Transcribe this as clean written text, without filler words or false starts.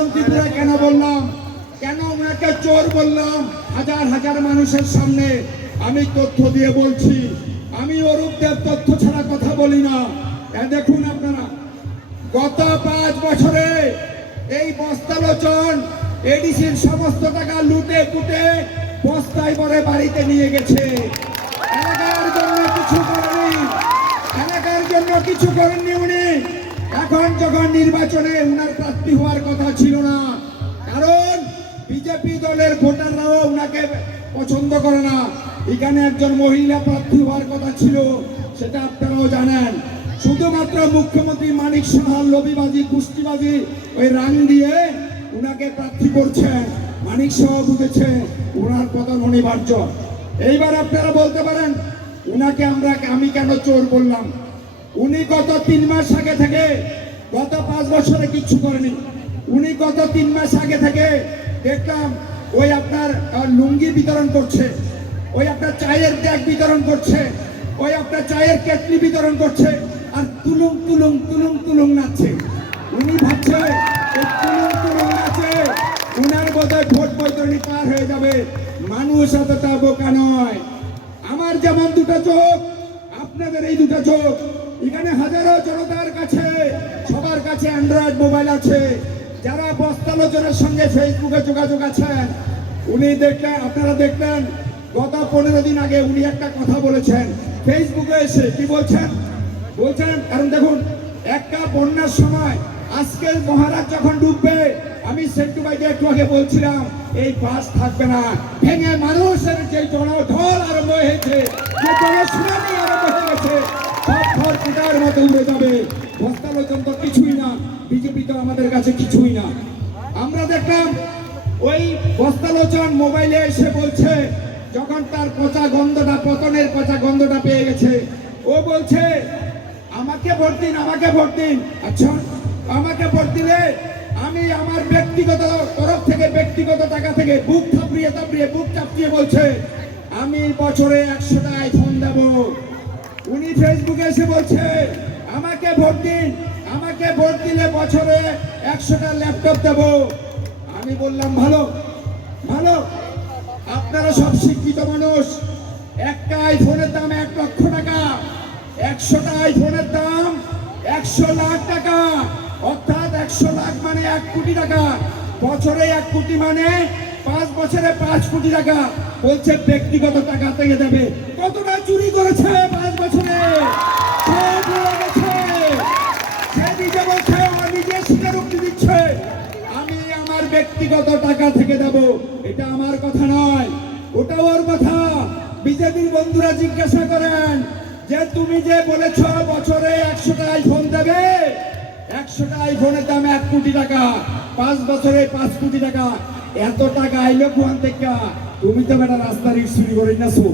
স্বজন ত্রিপুরা কেন বললাম, কেন ওনাকে চোর বললাম হাজার হাজার মানুষের সামনে? আমি তথ্য দিয়ে বলছি, আমি অরূপ দেব তথ্য ছাড়া কথা বলি না। দেখুন আপনারা, গত 5 বছরে এই বস্তালোচন এডিসির সমস্ত টাকা লুটে পুটে বস্তায় করে বাড়িতে নিয়ে গেছে। এলাকার জন্য কিছু করেনি, এলাকার জন্য কিছু করেননি উনি। এখন যখন নির্বাচনে উনার প্রার্থী হওয়ার কথা ছিল না, কারণ বিজেপি দলের ভোটাররাও উনাকে পছন্দ করে না। এখানে একজন মহিলা প্রার্থী হওয়ার কথা ছিল, সেটা আপনারাও জানেন। শুধুমাত্র মুখ্যমন্ত্রী মানিক সাহার লবিবাজি কুস্তিবাজি ওই রাং দিয়ে উনাকে প্রার্থী করছেন। মানিক সাহা বুঝেছে উনার পতন অনিবার্য। এইবার আপনারা বলতে পারেন উনাকে আমি কেন চোর বললাম? উনি গত 3 মাস আগে থেকে, গত 5 বছরে কিচ্ছু করেনি। উনি গত 3 মাস আগে থেকে দেখলাম ওই আপনার লুঙ্গি বিতরণ করছে, ওই আপনার চায়ের ব্যাগ বিতরণ করছে, ওই আপনার চায়ের কেটলি বিতরণ করছে, আর তুলুং তুলুং তুলুং তুলুং নাচছে। উনি ভাবছে এই তুলুং তুলুং নাচে উনার বোধহয় ভোট বৈতরণী পার হয়ে যাবে। মানুষ এতটা বোকা নয়। আমার যেমন 2টা চোখ, আপনাদের এই 2টা চোখ। এখানে হাজারো জনতার কাছে, সবার কাছে অ্যান্ড্রয়েড মোবাইল আছে। যারা বস্তালোচনের সঙ্গে ফেসবুকে যোগাযোগ আছেন, উনি দেখলেন, আপনারা দেখলেন গত 15 দিন আগে উনি একটা কথা বলেছেন ফেসবুকে এসে। কি বলছেন? কারণ দেখুন, একটা বন্যার সময় আজকে মহারাজ যখন ডুববে, আমি সেন্টু ভাইকে একটু আগে বলছিলাম এই বাস থাকবে না, ভেঙে মানুষের যে জনঢল আরম্ভ হয়েছে, যে জনশুনানি আরম্ভ হয়ে গেছে, সব ঘর কুটার মতো উড়ে যাবে। বস্তালোচন তো কিছুই না, বিজেপি তো আমাদের কাছে কিছুই না। আমরা দেখলাম ওই বস্তালোচন মোবাইলে এসে বলছে, যখন তার পচা গন্ধটা, পতনের পচা গন্ধটা পেয়ে গেছে, ও বলছে আমাকে ভোট দিন, আমাকে ভোট দিন। আচ্ছা, আমাকে ভোট দিলে আমি আমার ব্যক্তিগত তরফ থেকে, ব্যক্তিগত টাকা থেকে বুক থাপড়িয়ে বুক চাপড়িয়ে বলছে আমি বছরে 100টা আইফোন দেব। উনি ফেসবুকে এসে বলছে আমাকে ভোট দিন, আমাকে ভোট দিলে বছরে 100টা ল্যাপটপ দেব। আমি বললাম ভালো ভালো, আপনারা সব শিক্ষিত মানুষ। একটা আইফোনের দাম 1 লক্ষ টাকা, 100টা আইফোনের দাম 100 লাখ টাকা, অর্থাৎ 100 লাখ মানে 1 কোটি টাকা। বছরে 1 কোটি মানে 5 বছরে 5 কোটি টাকা। বলছে ব্যক্তিগত টাকা থেকে দেবে। কতটা চুরি করেছে 5 বছরে? সব উড়ে গেছে। সে নিজে বলছে, নিজে স্বীকারোক্তি দিচ্ছে আমি আমার ব্যক্তিগত টাকা থেকে দেব। এটা আমার কথা নয়, ওটা ওর কথা। বিজেপির বন্ধুরা জিজ্ঞাসা করেন যে তুমি যে বলেছ বছরে 100টা আইফোন দেবে, 100টা আইফোনের দাম 1 কোটি টাকা, 5 বছরে 5 কোটি টাকা, এত টাকা আইলো কোন থেকে? তুমি তো বেটা রাস্তার ইট চুরি করে নাছো।